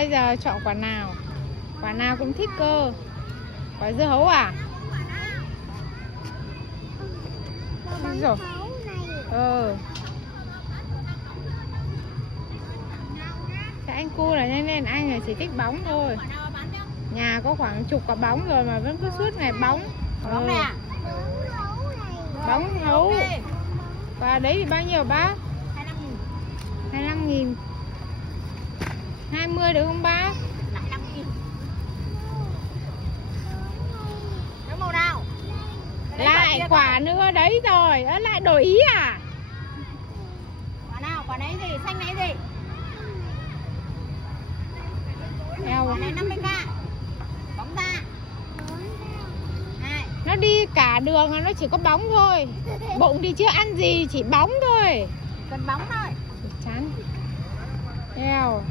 Bây giờ chọn quả nào? Quả nào cũng thích cơ. Quả dưa hấu à? Rồi. Thế anh cu là nhanh lên, anh là chỉ thích bóng thôi. Nhà có khoảng chục quả bóng rồi mà vẫn cứ suốt ngày bóng. Bóng này à? Bóng hấu. Và đấy thì bao nhiêu bác? 25.000. 20 được không bác? Lại 5.000. Cái màu nào? Lại quả nữa đấy rồi, lại đổi ý à? Quả nào? Quả này gì? Xanh này gì? Quả này 50k. Bóng ra. Này. Nó đi cả đường là nó chỉ có bóng thôi. Bụng thì chưa ăn gì, chỉ bóng thôi. Cần bóng thôi. Chán. Eo.